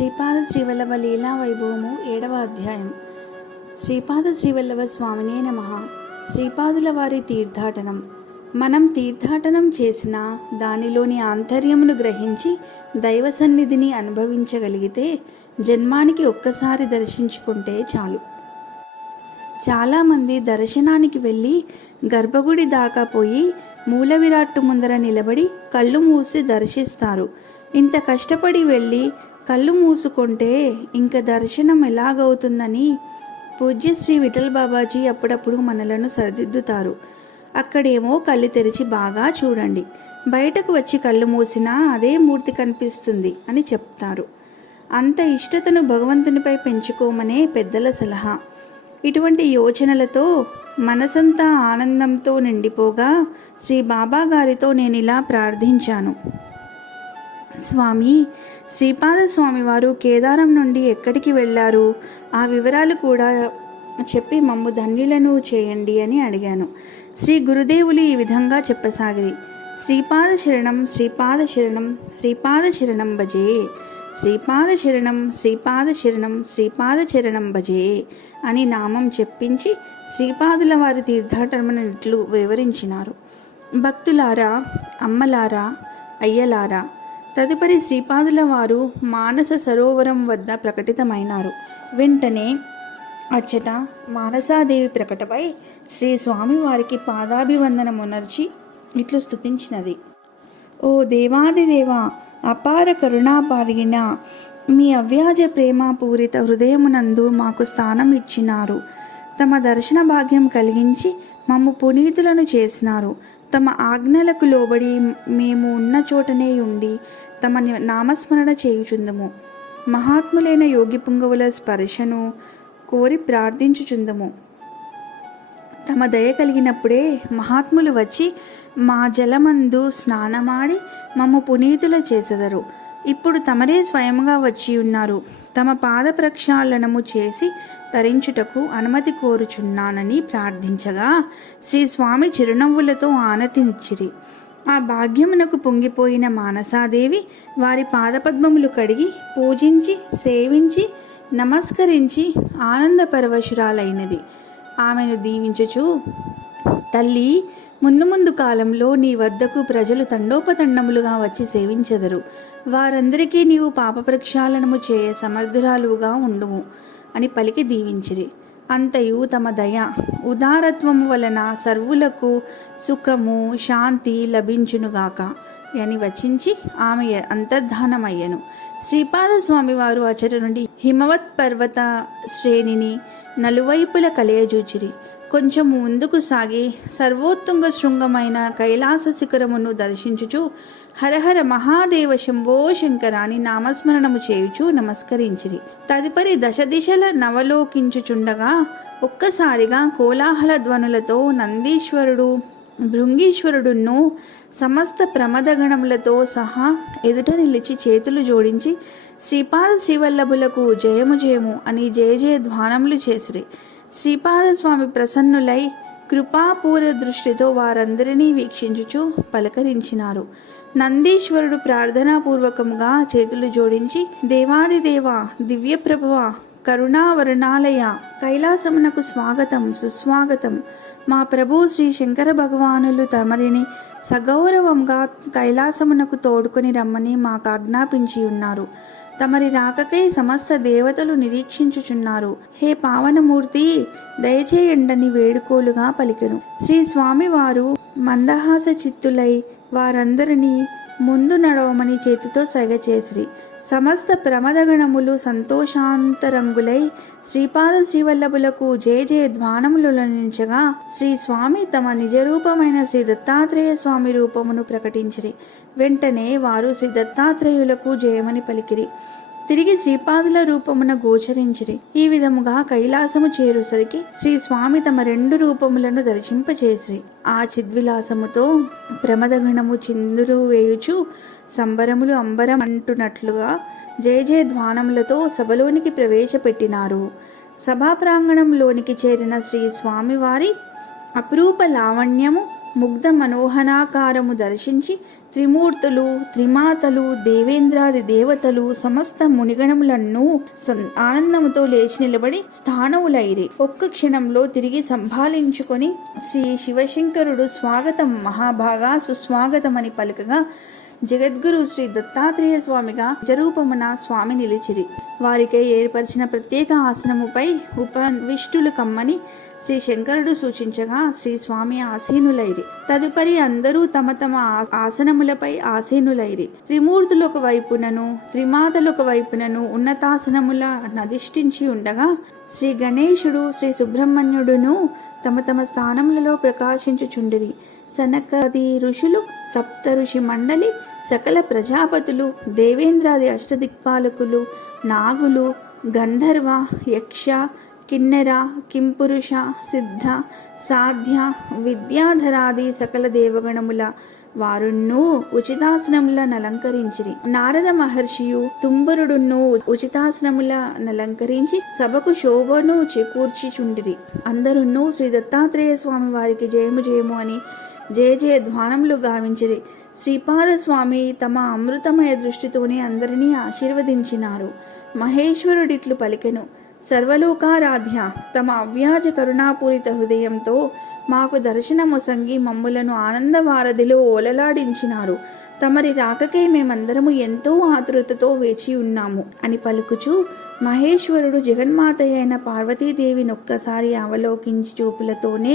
శ్రీపాద శ్రీవల్లభ లీలా వైభవము 7వ అధ్యాయం. శ్రీపాద శ్రీవల్లభ స్వామినే నమః. శ్రీపాదుల వారి తీర్థాటనం. మనం తీర్థాటనం చేసిన దానిలోని ఆంతర్యమును గ్రహించి దైవ సన్నిధిని అనుభవించగలిగితే జన్మానికి ఒక్కసారి దర్శించుకుంటే చాలు. చాలామంది దర్శనానికి వెళ్ళి గర్భగుడి దాకా పోయి మూల విరాట్టు ముందర నిలబడి కళ్ళు మూసి దర్శిస్తారు. ఇంత కష్టపడి వెళ్ళి కళ్ళు మూసుకుంటే ఇంక దర్శనం ఎలాగవుతుందని పూజ్య శ్రీ విఠల్ బాబాజీ అప్పుడప్పుడు మనలను సరిదిద్దుతారు. అక్కడేమో కళ్ళు తెరిచి బాగా చూడండి, బయటకు వచ్చి కళ్ళు మూసినా అదే మూర్తి కనిపిస్తుంది అని చెప్తారు. అంత ఇష్టతను భగవంతునిపై పెంచుకోమనే పెద్దల సలహా. ఇటువంటి యోచనలతో మనసంతా ఆనందంతో నిండిపోగా శ్రీ బాబా గారితో నేను ఇలా ప్రార్థించాను. స్వామి, శ్రీపాద స్వామి వారు కేదారం నుండి ఎక్కడికి వెళ్ళారు, ఆ వివరాలు కూడా చెప్పి మమ్ము ధన్యులను చేయండి అని అడిగాను. శ్రీ గురుదేవులు ఈ విధంగా చెప్పసాగిరి. శ్రీపాద శరణం, శ్రీపాద శరణం, శ్రీపాద శరణం భజే. శ్రీపాద శరణం, శ్రీపాద శరణం, శ్రీపాద చరణం భజే అని నామం చెప్పించి శ్రీపాదుల వారి తీర్థాటనట్లు వివరించినారు. భక్తులారా, అమ్మలారా, అయ్యలారా, తదుపరి శ్రీపాదుల వారు మానస సరోవరం వద్ద ప్రకటితమైనారు. వెంటనే అచ్చట మానసాదేవి ప్రకటపై శ్రీ స్వామివారికి పాదాభివందనమునర్చి ఇట్లు స్తుతించినది. ఓ దేవాదిదేవా, అపార కరుణాపారిణ, మీ అవ్యాజ ప్రేమ పూరిత హృదయమునందు మాకు స్థానం ఇచ్చినారు. తమ దర్శన భాగ్యం కలిగించి మమ్ము పునీతులను చేసినారు. తమ ఆజ్ఞలకు లోబడి మేము ఉన్న చోటనే ఉండి తమ నామస్మరణ చేయుచుందము. మహాత్ములైన యోగి పుంగవుల స్పర్శను కోరి ప్రార్థించుచుందము. తమ దయ కలిగినప్పుడే మహాత్ములు వచ్చి మా జలమందు స్నానమాడి మమ్ము పునీతుల చేసెదరు. ఇప్పుడు తమరే స్వయముగా వచ్చి ఉన్నారు. తమ పాద ప్రక్షాళనము చేసి తరించుటకు అనుమతి కోరుచున్నానని ప్రార్థించగా శ్రీ స్వామి చిరునవ్వులతో ఆనతినిచ్చిరి. ఆ భాగ్యమునకు పొంగిపోయిన మానసాదేవి వారి పాదపద్మములు కడిగి పూజించి సేవించి నమస్కరించి ఆనంద పరవశురాలైనది. ఆమెను దీవించుచు, తల్లి, ముందు ముందు కాలంలో నీ వద్దకు ప్రజలు తండోపతండములుగా వచ్చి సేవించెదరు. వారందరికీ నీవు పాప ప్రక్షాళనము చేయ సమర్థురాలుగా ఉండుము అని పలికి దీవించిరి. అంతయు తమ దయ ఉదారత్వము వలన సర్వులకు సుఖము శాంతి లభించునుగాక అని వచించి ఆమె అంతర్ధానమయ్యను. శ్రీపాద స్వామి వారు అచట నుండి హిమవత్ పర్వత శ్రేణిని నలువైపుల కలయజూచిరి. కొంచెం ముందుకు సాగి సర్వోత్తుంగ శృంగమైన కైలాస శిఖరమును దర్శించుచు హరహర మహాదేవ శంభో శంకర అని నామస్మరణము చేయుచు నమస్కరించిరి. తదుపరి దశ దిశల నవలోకించుచుండగా ఒక్కసారిగా కోలాహల ధ్వనులతో నందీశ్వరుడు, భృంగీశ్వరుడును సమస్త ప్రమదగణములతో సహా ఎదుట నిలిచి చేతులు జోడించి శ్రీపాద శ్రీవల్లభులకు జయము జయము అని జయ జయ ధ్వానములు చేసిరి. శ్రీపాద స్వామి ప్రసన్నులై కృపాపూర దృష్టితో వారందరినీ వీక్షించుచు పలకరించినారు. నందీశ్వరుడు ప్రార్థనాపూర్వకముగా చేతులు జోడించి, దేవాదిదేవ, దివ్య ప్రభువ, కరుణావరణాలయ, కైలాసమునకు స్వాగతం సుస్వాగతం. మా ప్రభు శ్రీ శంకర భగవానులు తమరిని సగౌరవంగా కైలాసమునకు తోడుకొని రమ్మని మాకు ఆజ్ఞాపించి ఉన్నారు. తమరి రాకకై సమస్త దేవతలు నిరీక్షించుచున్నారు. హే పావనమూర్తి, దయచేయండని వేడుకోలుగా పలికెను. శ్రీ స్వామి వారు మందహాస చిత్తులై వారందరినీ ముందు నడవమని చేతితో సైగ చేసిరి. సమస్త ప్రమదగణములు సంతోషాంతరంగులై శ్రీపాద శ్రీవల్లభులకు జయ జయ ధ్వానములనించగా శ్రీ స్వామి తమ నిజరూపమైన శ్రీ దత్తాత్రేయ స్వామి రూపమును ప్రకటించిరి. వెంటనే వారు శ్రీ దత్తాత్రేయులకు జయమని పలికిరి. తిరిగి శ్రీపాదుల రూపమున గోచరించిరి. ఈ విధముగా కైలాసము చేరుసరికి శ్రీ స్వామి తమ 2 రూపములను దర్శింపచేసిరి. ఆ చిద్విలాసముతో ప్రమదగణము చిందురు వేయుచు సంబరములు అంబరం అంటున్నట్లుగా జయ జయ ధ్వానములతో సభలోనికి ప్రవేశపెట్టినారు. సభా ప్రాంగణంలోనికి చేరిన శ్రీ స్వామివారి అపురూప లావణ్యము ముగ్ధ మనోహనాకారము దర్శించి త్రిమూర్తులు, త్రిమాతలు, దేవేంద్రాది దేవతలు, సమస్త మునిగణములను ఆనందముతో లేచి నిలబడి స్థానములైరి. ఒక్క క్షణంలో తిరిగి సంభాళించుకొని శ్రీ శివశంకరుడు స్వాగతం మహాభాగా సుస్వాగతమని పలుకగా జగద్గురు శ్రీ దత్తాత్రేయ స్వామిగా నిజరూపమున స్వామి నిలిచిరి. వారికై ఏర్పరిచిన ప్రత్యేక ఆసనముపై ఉపవిష్టులు కమ్మని శ్రీ శంకరుడు సూచించగా శ్రీ స్వామి ఆసీనులైరి. తదుపరి అందరూ తమ తమ ఆసనములపై ఆసీనులైరి. త్రిమూర్తులొక వైపునను, త్రిమాతలొక వైపునను ఉన్నతాసనముల నధిష్ఠించి ఉండగా శ్రీ గణేశుడు, శ్రీ సుబ్రహ్మణ్యుడును తమ తమ స్థానములలో ప్రకాశించుచుండిరి. సనకాది ఋషులు, సప్త ఋషి మండలి, సకల ప్రజాపతులు, దేవేంద్రాది అష్టదిక్పాలకులు, నాగులు, గంధర్వ, యక్ష, కిన్నెర, కింపురుష, సిద్ధ, సాధ్య, విద్యాధరాది సకల దేవగణముల వారును ఉచితాసనముల నలంకరించిరి. నారద మహర్షియు తుంబరుడును ఉచితాసనముల నలంకరించి సభకు శోభను చేకూర్చిచుండిరి. అందరును శ్రీ దత్తాత్రేయ స్వామి వారికి జయము జయము అని జయ జయ ధ్వానములు గావించిరి. శ్రీపాద స్వామి తమ అమృతమయ దృష్టితోనే అందరినీ ఆశీర్వదించినారు. మహేశ్వరుడిట్లు పలికెను, సర్వలోకారాధ్య తమ అవ్యాజ కరుణాపూరిత హృదయంతో మాకు దర్శనమొసంగి మమ్ములను ఆనందవారధిలో ఓలలాడించినారు. తమరి రాకకై మేమందరము ఎంతో ఆతృతతో వేచి ఉన్నాము అని పలుకుచూ మహేశ్వరుడు జగన్మాత అయిన పార్వతీదేవినొక్కసారి అవలోకించి చూపులతోనే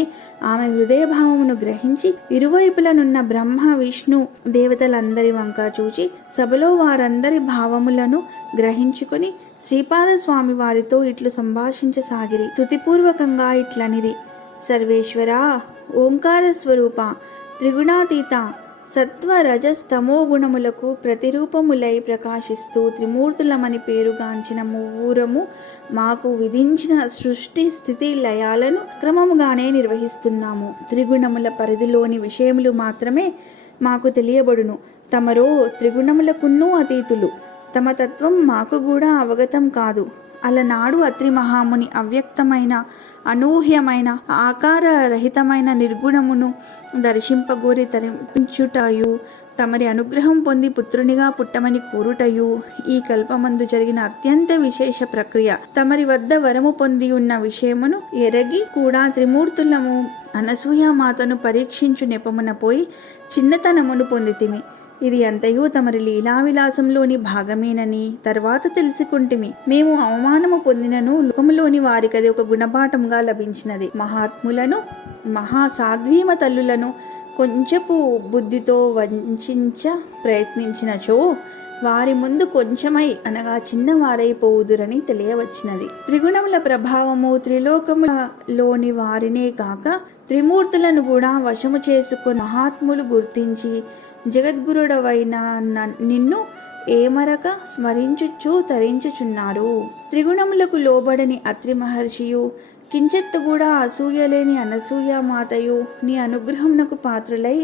ఆమె హృదయభావమును గ్రహించి ఇరువైపులనున్న బ్రహ్మ, విష్ణు దేవతలందరి వంక చూచి సభలో వారందరి భావములను గ్రహించుకొని శ్రీపాద స్వామి వారితో ఇట్లు సంభాషించసాగిరి. స్తుతిపూర్వకంగా ఇట్లనిరి, సర్వేశ్వరా, ఓంకార స్వరూప, త్రిగుణాతీత, సత్వ రజస్తమో గుణములకు ప్రతిరూపములై ప్రకాశిస్తూ త్రిమూర్తులమని పేరుగాంచిన మువ్వురము మాకు విధించిన సృష్టి స్థితి లయాలను క్రమముగానే నిర్వహిస్తున్నాము. త్రిగుణముల పరిధిలోని విషయములు మాత్రమే మాకు తెలియబడును. తమరో త్రిగుణములకున్నూ అతీతులు. తమ తత్వం మాకు కూడా అవగతం కాదు. అలనాడు అత్రి మహాముని అవ్యక్తమైన, అనూహ్యమైన, ఆకారరహితమైన నిర్గుణమును దర్శింపగోరి తరించుటయు, తమరి అనుగ్రహం పొంది పుత్రునిగా పుట్టమని కోరుటయు ఈ కల్పమందు జరిగిన అత్యంత విశేష ప్రక్రియ. తమరి వద్ద వరము పొంది ఉన్న విషయమును ఎరగి కూడా త్రిమూర్తులము అనసూయామాతను పరీక్షించు నెపమున పోయి చిన్నతనమును పొందితిమి. ఇది అంతయు తమరి లీలావిలాసంలోని భాగమేనని తర్వాత తెలుసుకుంటిమి. మేము అవమానము పొందినను లోకములోని వారికది ఒక గుణపాఠంగా లభించినది. మహాత్ములను, మహాసాధ్వీమ తల్లులను కొంచెపు బుద్ధితో వంచించ ప్రయత్నించినచో వారి ముందు కొంచెమై అనగా చిన్నవారైపోవుదురని తెలియవచ్చినది. త్రిగుణముల ప్రభావము త్రిలోకములలోని వారినే కాక త్రిమూర్తులను కూడా వశము చేసుకుని మహాత్ములు గుర్తించి జగద్గురుడవైన నిన్ను ఏమరక స్మరించుచూ తరించుచున్నారు. త్రిగుణములకు లోబడని అత్రి మహర్షియు, కించెత్తు కూడా అసూయలేని అనసూయామాతయు నీ అనుగ్రహమునకు పాత్రులై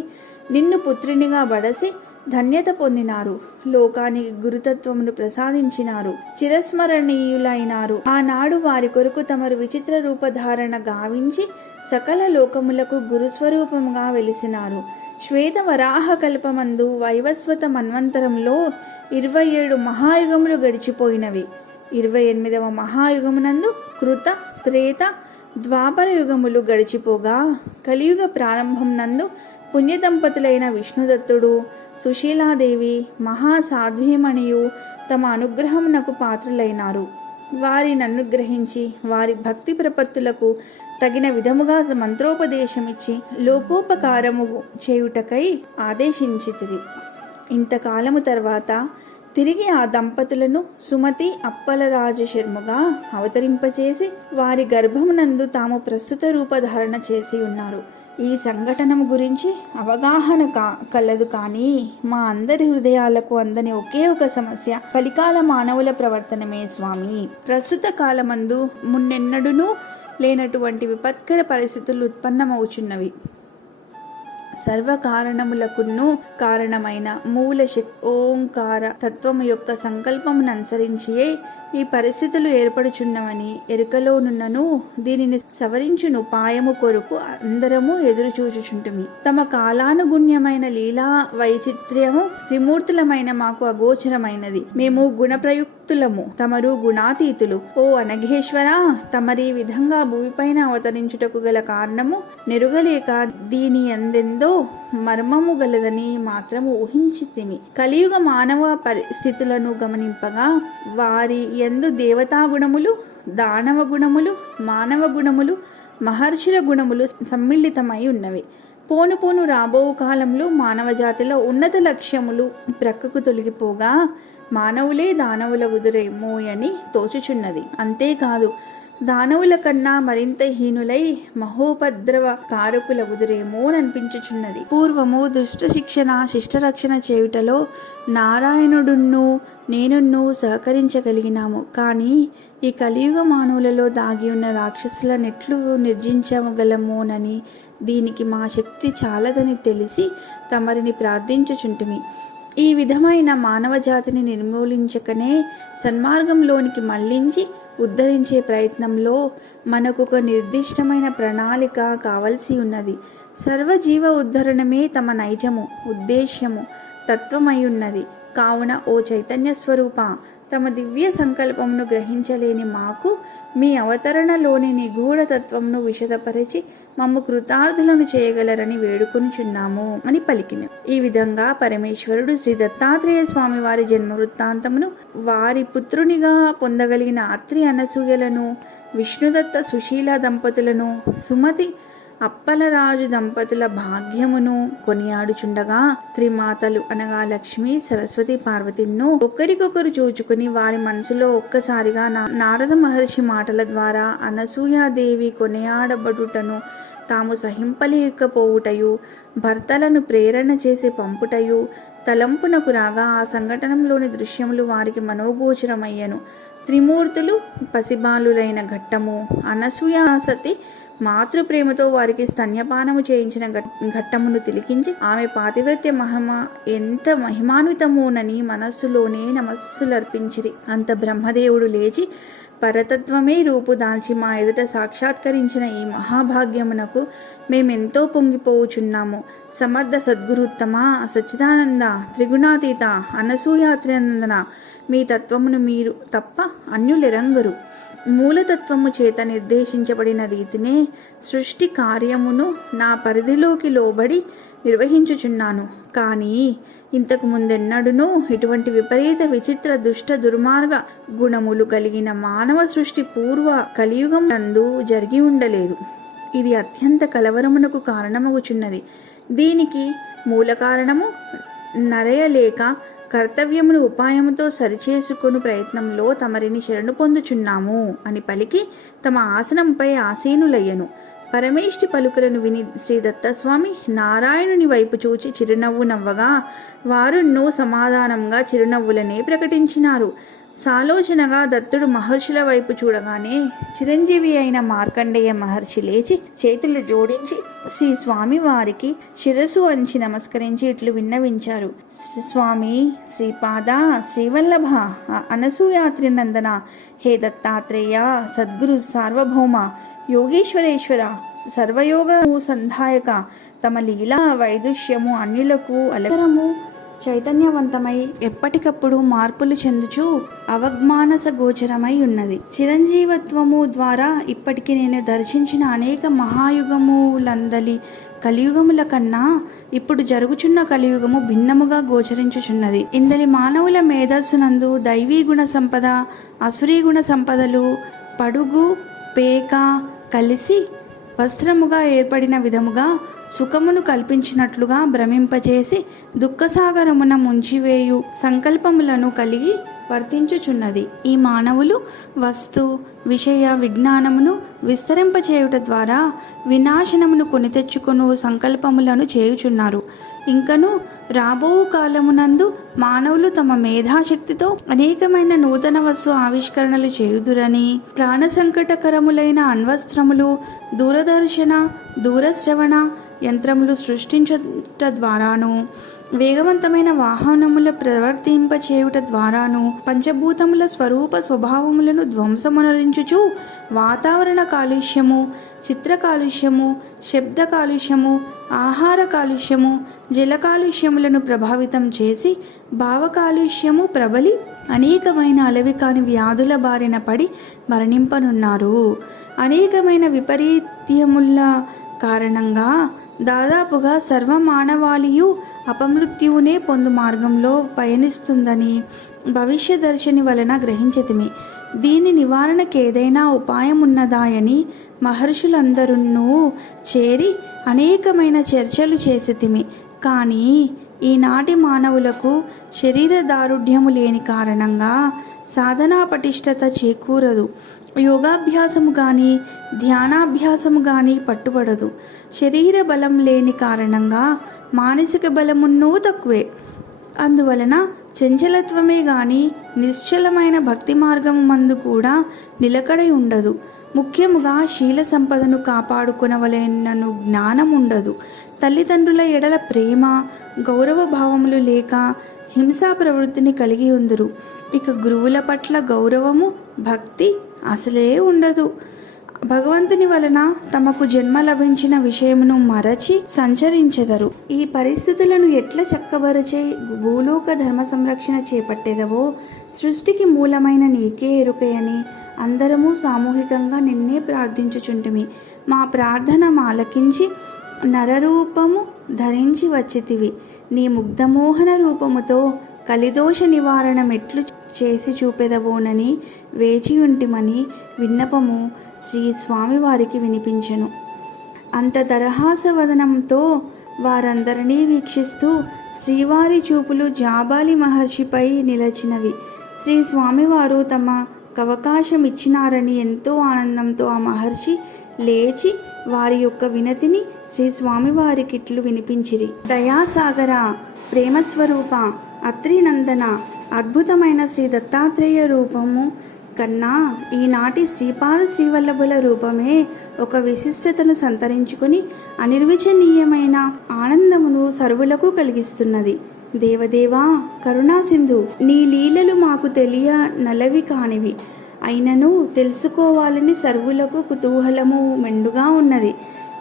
నిన్ను పుత్రునిగా బడసి ధన్యత పొందినారు. లోకానికి గురుతత్వమును ప్రసాదించినారు. చిరస్మరణీయులైనారు. ఆనాడు వారి కొరకు తమరు విచిత్ర రూపధారణ గావించి సకల లోకములకు గురుస్వరూపముగా వెలిసినారు. శ్వేత వరాహ కల్పమందు వైవస్వత మన్వంతరంలో 27 మహాయుగములు గడిచిపోయినవి. 28వ మహాయుగమునందు కృత, త్రేత, ద్వాపర యుగములు గడిచిపోగా కలియుగ ప్రారంభం నందు పుణ్యదంపతులైన విష్ణుదత్తుడు, సుశీలాదేవి, మహాసాధ్వీమణియు తమ అనుగ్రహమునకు పాత్రులైనారు. వారిని అనుగ్రహించి వారి భక్తి ప్రపత్తులకు తగిన విధముగా మంత్రోపదేశమిచ్చి లోకోపకారము చేయుటకై ఆదేశించితిరి. ఇంతకాలము తర్వాత తిరిగి ఆ దంపతులను సుమతి, అప్పలరాజు శర్మగా అవతరింపచేసి వారి గర్భమునందు తాము ప్రస్తుత రూపధారణ చేసి ఉన్నారు. ఈ సంఘటనము గురించి అవగాహన కలదు. కానీ మా అందరి హృదయాలకు అందని ఒకే ఒక సమస్య కలికాల మానవుల ప్రవర్తనమే స్వామి. ప్రస్తుత కాలమందు మున్నెన్నడూనూ లేనటువంటి విపత్కర పరిస్థితులు ఉత్పన్నమవుచున్నవి. సర్వకారణములకును కారణమైన మూల ఓంకార తత్వము యొక్క సంకల్పమును అనుసరించియే ఈ పరిస్థితులు ఏర్పడుచున్నవని ఎరుకలోనున్నను దీనిని సవరించునుపాయము కొరకు అందరము ఎదురు చూచుచుంటుమి. తమ కాలానుగుణ్యమైన లీలా వైచిత్ర్యము త్రిమూర్తులమైన మాకు అగోచరమైనది. మేము గుణప్రయుక్తులము, తమరు గుణాతీతులు. ఓ అనఘేశ్వర, తమరి విధంగా భూమిపైన అవతరించుటకు గల కారణము నెరుగలేక దీని ఎందెందో మర్మము గలదని మాత్రము ఊహించితిమి. కలియుగ మానవ పరిస్థితులను గమనింపగా వారి యందు దేవతా గుణములు, దానవ గుణములు, మానవ గుణములు, మహర్షుల గుణములు సమ్మిళితమై ఉన్నవి. పోను పోను రాబో కాలంలో మానవ జాతిలో ఉన్నత లక్ష్యములు ప్రక్కకు తొలగిపోగా మానవులే దానవుల ఉదురేమోయని తోచుచున్నది. అంతేకాదు దానవుల కన్నా మరింత హీనులై మహోపద్రవ కారకుల ఉదురేమోననిపించుచున్నది. పూర్వము దుష్ట శిక్షణ శిష్టరక్షణ చేయుటలో నారాయణుడును నేనును సహకరించగలిగినాము. కానీ ఈ కలియుగ మానవులలో దాగి ఉన్న రాక్షసుల నెట్లు నిర్జించగలమోనని, దీనికి మా శక్తి చాలదని తెలిసి తమరిని ప్రార్థించుచుంటిమి. ఈ విధమైన మానవ జాతిని నిర్మూలించకనే సన్మార్గంలోనికి మళ్లించి ఉద్ధరించే ప్రయత్నంలో మనకొక నిర్దిష్టమైన ప్రణాళిక కావలసి ఉన్నది. సర్వజీవ ఉద్ధరణమే తమ నైజము, ఉద్దేశ్యము, తత్వమయ్యున్నది. కావున ఓ చైతన్య స్వరూప, తమ దివ్య సంకల్పమును గ్రహించలేని మాకు మీ అవతరణలోని నిగూఢ తత్వమును విశదపరిచి మమ్ము కృతార్థులను చేయగలరని వేడుకొనుచున్నాము అని పలికిన. ఈ విధంగా పరమేశ్వరుడు శ్రీ దత్తాత్రేయ స్వామి వారి జన్మ వృత్తాంతమును, వారి పుత్రునిగా పొందగలిగిన అత్రి అనసూయలను, విష్ణుదత్త సుశీల దంపతులను, సుమతి అప్పలరాజు దంపతుల భాగ్యమును కొనియాడుచుండగా త్రిమాతలు అనగా లక్ష్మి, సరస్వతి, పార్వతిను ఒకరికొకరు చూచుకుని వారి మనసులో ఒక్కసారిగా నారద మహర్షి మాటల ద్వారా అనసూయాదేవి కొనియాడబడుటను తాము సహింపలేకపోవుటయు, భర్తలను ప్రేరణ చేసి పంపుటయు తలంపునకు రాగా ఆ సంఘటనలోని దృశ్యములు వారికి మనోగోచరమయ్యను. త్రిమూర్తులు పసిబాలులైన ఘట్టము, అనసూయాసతి మాతృప్రేమతో వారికి స్తన్యపానము చేయించిన ఘట్టమును తిలికించి ఆమె పాతివ్రత్య మహిమ ఎంత మహిమాన్వితమోనని మనస్సులోనే నమస్సులర్పించిరి. అంత బ్రహ్మదేవుడు లేచి పరతత్వమే రూపు దాల్చి మా ఎదుట సాక్షాత్కరించిన ఈ మహాభాగ్యమునకు మేమెంతో పొంగిపోవుచున్నాము. సమర్థ సద్గురుత్తమ సచ్చిదానంద త్రిగుణాతీత అనసూయాత్రినందన, మీ తత్వమును మీరు తప్ప అన్యులెరంగరు. మూలతత్వము చేత నిర్దేశించబడిన రీతినే సృష్టి కార్యమును నా పరిధిలోకి లోబడి నిర్వహించుచున్నాను. కానీ ఇంతకు ముందెన్నడూనూ ఇటువంటి విపరీత విచిత్ర దుష్ట దుర్మార్గ గుణములు కలిగిన మానవ సృష్టి పూర్వ కలియుగం నందు జరిగి ఉండలేదు. ఇది అత్యంత కలవరమునకు కారణమగుచున్నది. దీనికి మూల కారణము నరయలేక కర్తవ్యమును ఉపాయముతో సరిచేసుకుని ప్రయత్నంలో తమరిని శరణు పొందుచున్నాము అని పలికి తమ ఆసనంపై ఆసీనులయ్యను. పరమేష్టి పలుకులను విని శ్రీ దత్తస్వామి నారాయణుని వైపు చూచి చిరునవ్వు నవ్వగా వారున్నూ సమాధానంగా చిరునవ్వులనే ప్రకటించినారు. సాలోచనగా దత్తుడు మహర్షుల వైపు చూడగానే చిరంజీవి అయిన మార్కండేయ మహర్షి లేచి చేతులు జోడించి శ్రీ స్వామి వారికి శిరస్సు వంచి నమస్కరించి ఇట్లు విన్నవించారు. స్వామి, శ్రీపాద, శ్రీవల్లభ, అనసూయాత్రినందన, హే దత్తాత్రేయ, సద్గురు సార్వభౌమ, యోగేశ్వరేశ్వర, సర్వయోగ సంధాయక, తమ లీలా వైదుష్యము అన్యులకు అలకరము చైతన్యవంతమై ఎప్పటికప్పుడు మార్పులు చెందుచూ అవగ్మానస గోచరమై ఉన్నది. చిరంజీవత్వము ద్వారా ఇప్పటికి నేను దర్శించిన అనేక మహాయుగములందలి కలియుగముల కన్నా ఇప్పుడు జరుగుచున్న కలియుగము భిన్నముగా గోచరించుచున్నది. ఇందలి మానవుల మేధస్సునందు దైవీ గుణ సంపద, అసురీ గుణ సంపదలు పడుగు పేక కలిసి వస్త్రముగా ఏర్పడిన విధముగా సుఖమును కల్పించినట్లుగా భ్రమింపచేసి దుఃఖసాగరమున ముంచివేయు సంకల్పములను కలిగి వర్తించుచున్నది. ఈ మానవులు వస్తు విషయ విజ్ఞానమును విస్తరింపచేయుట ద్వారా వినాశనమును కొని తెచ్చుకొను సంకల్పములను చేయుచున్నారు. ఇంకను రాబో కాలమునందు మానవులు తమ మేధాశక్తితో అనేకమైన నూతన వస్తు ఆవిష్కరణలు చేయుదురని, ప్రాణ సంకటకరములైన అణ్వస్త్రములు, దూరదర్శన, దూరశ్రవణ, యంత్రములు సృష్టించుట ద్వారాను, వేగవంతమైన వాహనముల ప్రవర్తింపచేయుట ద్వారాను, పంచభూతముల స్వరూప స్వభావములను ధ్వంసమునరించుచు వాతావరణ కాలుష్యము, చిత్ర కాలుష్యము, శబ్ద కాలుష్యము, ఆహార కాలుష్యము, జల కాలుష్యములను ప్రభావితం చేసి భావ కాలుష్యము ప్రబలి అనేకమైన అలవి కాని వ్యాధుల బారిన పడి మరణింపనున్నారు. అనేకమైన విపరీత్యముల కారణంగా దాదాపుగా సర్వ మానవాళియు అపమృత్యువునే పొందు మార్గంలో పయనిస్తుందని భవిష్య దర్శని వలన గ్రహించితిమి. దీని నివారణకు ఏదైనా ఉపాయం ఉన్నదాయని మహర్షులందరూ చేరి అనేకమైన చర్చలు చేసితిమి. కానీ ఈనాటి మానవులకు శరీర దారుఢ్యము లేని కారణంగా సాధనా పటిష్టత చేకూరదు. యోగాభ్యాసము కానీ ధ్యానాభ్యాసము కానీ పట్టుబడదు. శరీర బలం లేని కారణంగా మానసిక బలమున్నూ తక్కువే. అందువలన చంచలత్వమే గాని నిశ్చలమైన భక్తి మార్గము మందు కూడా నిలకడై ఉండదు. ముఖ్యముగా శీల సంపదను కాపాడుకునవలెనను జ్ఞానం ఉండదు. తల్లిదండ్రుల ఎడల ప్రేమ గౌరవ భావములు లేక హింసా ప్రవృత్తిని కలిగి ఉందురు. ఇక గురువుల పట్ల గౌరవము భక్తి అసలే ఉండదు. భగవంతుని వలన తమకు జన్మ లభించిన విషయమును మరచి సంచరించెదరు. ఈ పరిస్థితులను ఎట్లా చక్కబరచే భూలోక ధర్మ సంరక్షణ చేపట్టేదవో సృష్టికి మూలమైన నీకే ఎరుకయని అందరము సామూహికంగా నిన్నే ప్రార్థించుచుంటిమి. మా ప్రార్థన ఆలకించి నరరూపము ధరించి వచ్చితివి. నీ ముగ్ధమోహన రూపముతో కలిదోష నివారణ మెట్లు చేసి చూపెదవోనని వేచియుంటిమని విన్నపము శ్రీ స్వామివారికి వినిపించెను. అంత దరహాసవదనంతో వారందరినీ వీక్షిస్తూ శ్రీవారి చూపులు జాబాలి మహర్షిపై నిలచినవి. శ్రీ స్వామివారు తమకవకాశం ఇచ్చినారని ఎంతో ఆనందంతో ఆ మహర్షి లేచి వారి యొక్క వినతిని శ్రీ స్వామివారికిట్లు వినిపించిరి. దయాసాగర, ప్రేమస్వరూప, అత్రినందన, అద్భుతమైన శ్రీ దత్తాత్రేయ రూపము కన్నా ఈనాటి శ్రీపాద శ్రీవల్లభుల రూపమే ఒక విశిష్టతను సంతరించుకుని అనిర్వచనీయమైన ఆనందమును సర్వులకు కలిగిస్తున్నది. దేవదేవా కరుణాసింధు, నీ లీలలు మాకు తెలియ నలవి కానివి అయినను తెలుసుకోవాలని సర్వులకు కుతూహలము మెండుగా ఉన్నది.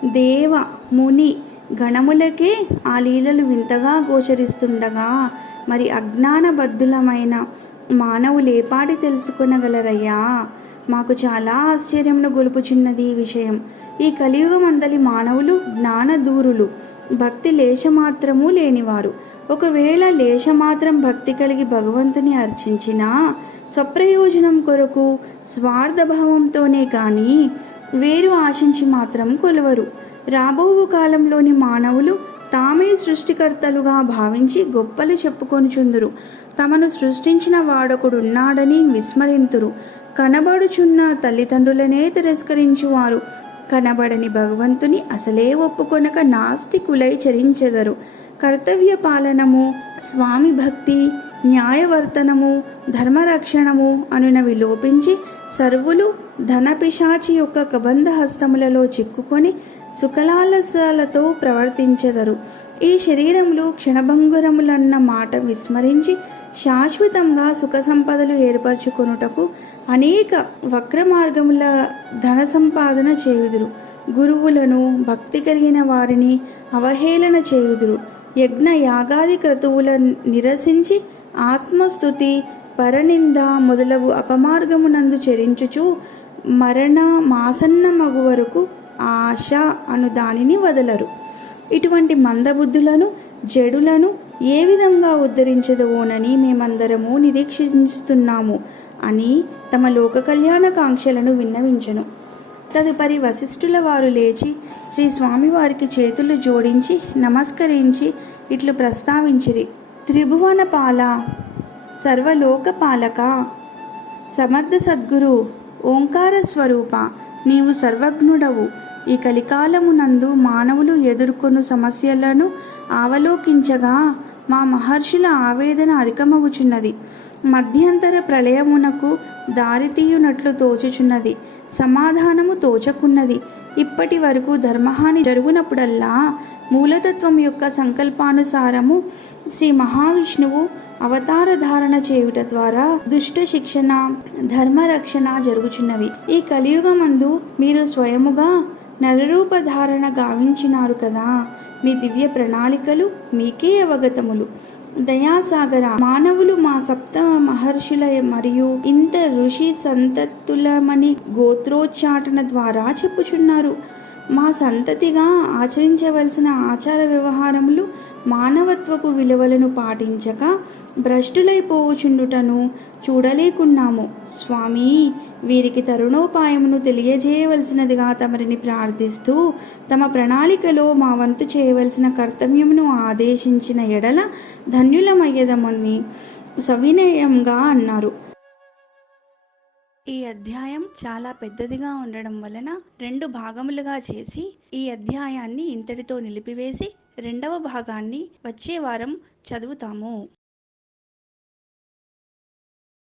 దేవ ముని గణములకే ఆ లీలలు వింతగా గోచరిస్తుండగా మరి అజ్ఞానబద్ధులమైన మానవులేపాటి తెలుసుకొనగలరయ్యా? మాకు చాలా ఆశ్చర్యమును గొలుపుచున్నది ఈ విషయం. ఈ కలియుగమందలి మానవులు జ్ఞానదూరులు, భక్తి లేశమాత్రము లేనివారు. ఒకవేళ లేశమాత్రం భక్తి కలిగి భగవంతుని అర్చించినా స్వప్రయోజనం కొరకు స్వార్థభావంతోనే కానీ వేరు ఆశించి మాత్రం కొలవరు. రాబోవు కాలంలోని మానవులు తామే సృష్టికర్తలుగా భావించి గొప్పలు చెప్పుకొనుచుందురు. తమను సృష్టించిన వాడొకడున్నాడని విస్మరింతురు. కనబడుచున్న తల్లిదండ్రులనే తిరస్కరించువారు కనబడని భగవంతుని అసలే ఒప్పుకొనక నాస్తికులై చరించెదరు. కర్తవ్య పాలనము, స్వామి భక్తి, న్యాయవర్తనము, ధర్మరక్షణము అనునవి లోపించి సర్వులు ధనపిశాచి యొక్క కబంధ హస్తములలో చిక్కుకొని సుఖలాలసాలతో ప్రవర్తించెదరు. ఈ శరీరములు క్షణభంగురములన్న మాట విస్మరించి శాశ్వతంగా సుఖ సంపదలు ఏర్పరచుకొనుటకు అనేక వక్ర మార్గముల ధన సంపాదన చేయుదురు. గురువులను, భక్తి కలిగిన వారిని అవహేళన చేయుదురు. యజ్ఞ యాగాది క్రతువుల నిరసించి ఆత్మస్థుతి, పరనింద మొదలగు అపమార్గమునందు చెరించుచు మరణ మాసన్న మగు వరకు ఆశ అను దానిని వదలరు. ఇటువంటి మందబుద్ధులను, జడులను ఏ విధంగా ఉద్ధరించదవోనని మేమందరము నిరీక్షిస్తున్నాము అని తమ లోక కళ్యాణకాంక్షలను విన్నవించెను. తదుపరి వశిష్ఠుల వారు లేచి శ్రీ స్వామివారికి చేతులు జోడించి నమస్కరించి ఇట్లు ప్రస్తావించిరి. త్రిభువన పాల, సర్వలోక పాలక, సమర్థ సద్గురు, ఓంకార స్వరూప, నీవు సర్వజ్ఞుడవు. ఈ కలికాలమునందు మానవులు ఎదుర్కొను సమస్యలను ఆవలోకించగా మా మహర్షుల ఆవేదన అధికమగుచున్నది. మధ్యంతర ప్రళయమునకు దారితీయునట్లు తోచుచున్నది. సమాధానము తోచకున్నది. ఇప్పటి వరకు ధర్మహాని జరుగునప్పుడల్లా మూలతత్వం యొక్క సంకల్పానుసారము శ్రీ మహావిష్ణువు అవతార ధారణ చేయుట ద్వారా దుష్ట శిక్షణ ధర్మరక్షణ జరుగుచున్నవి. ఈ కలియుగమందు మీరు స్వయముగా నరరూప ధారణ గావించినారు కదా. మీ దివ్య ప్రణాళికలు మీకే అవగతములు. దయాసాగర మానవులు మా సప్త మహర్షుల మరియు ఇంత ఋషి సంతతులమని గోత్రోచ్చాటన ద్వారా చెప్పుచున్నారు. మా సంతతిగా ఆచరించవలసిన ఆచార వ్యవహారములు మానవత్వపు విలువలను పాటించక భ్రష్టులైపోవుచుండుటను చూడలేకున్నాము. స్వామి, వీరికి తరుణోపాయమును తెలియజేయవలసినదిగా తమరిని ప్రార్థిస్తూ తమ ప్రణాళికలో మా వంతు చేయవలసిన కర్తవ్యమును ఆదేశించిన ఎడల ధన్యులమయ్యదమని సవినయంగా అన్నారు. ఈ అధ్యాయం చాలా పెద్దదిగా ఉండడం వలన 2 భాగములుగా చేసి ఈ అధ్యాయాన్ని ఇంతటితో నిలిపివేసి 2వ భాగాన్ని వచ్చే వారం చదువుతాము.